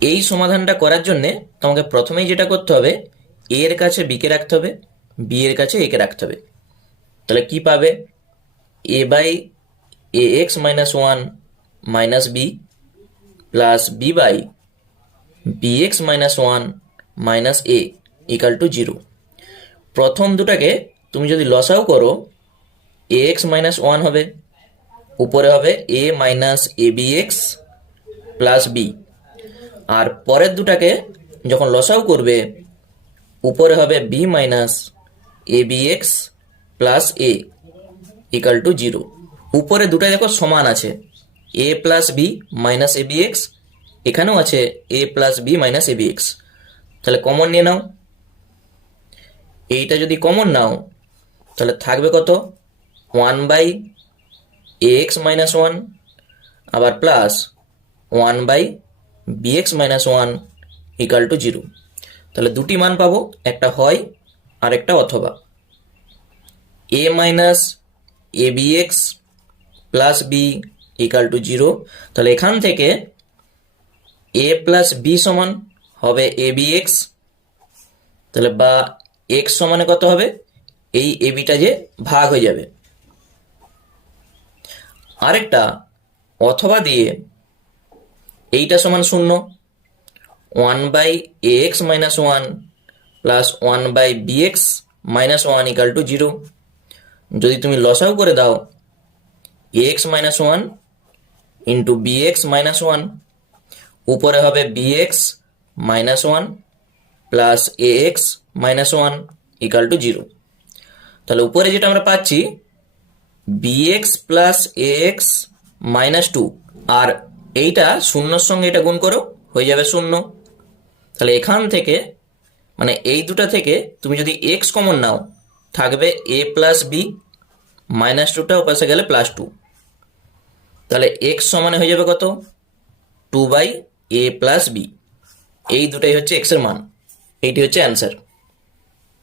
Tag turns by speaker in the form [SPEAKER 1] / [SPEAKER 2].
[SPEAKER 1] এই সমাধানটা করার জন্যে তোমাকে প্রথমেই যেটা করতে হবে এ এর কাছে বিকে রাখতে হবে বি এর কাছে একে রাখতে হবে। তাহলে কি পাবে? A by A X minus one minus B plus B by B X minus one minus A equal to zero প্রথম দুটাকে তুমি যদি লসাও করো এ এক্স মাইনাস ওয়ান হবে, উপরে হবে A minus A B X plus B আর পরের দুটাকে যখন লসাও করবে, উপরে হবে B minus A B X plus A equal to zero উপরে দুটা দেখো সমান আছে A plus B minus A B X এখানেও আছে A plus B minus A B X তাহলে কমন নিয়ে নাও। এইটা যদি কমন নাও, তাহলে থাকবে কত? One by X minus one আবার plus one by B X minus one equal to zero তাহলে দুটি মান পাবো, একটা হয় আর একটা অথবা। A minus A B X plus B equal to zero তাহলে এখান থেকে এ প্লাস বি সমান হবে এ বি এক্স তাহলে বা এক্স সমানে কত হবে? এই এ বিটা যে ভাগ হয়ে যাবে। আরেকটা অথবা দিয়ে এইটা সমান শূন্য। One by A X minus one plus one by B X minus one equal to zero যদি তুমি লসাও করে দাও A X minus one into B X minus one উপরে হবে B X minus one plus A X minus one equal to zero তাহলে উপরে যেটা আমরা পাচ্ছি B X plus A X minus two আর এইটা শূন্যর সঙ্গে এটা গুণ করো, হয়ে যাবে শূন্য। তাহলে এখান থেকে মানে এই দুটা থেকে তুমি যদি এক্স কমন নাও, থাকবে এ প্লাস বি মাইনাস টুটা ওপাশে গেলে প্লাস টু তাহলে এক্স সমানে হয়ে যাবে কত? Two by A plus B এই দুটাই হচ্ছে এক্সের মান। এইটি হচ্ছে অ্যান্সার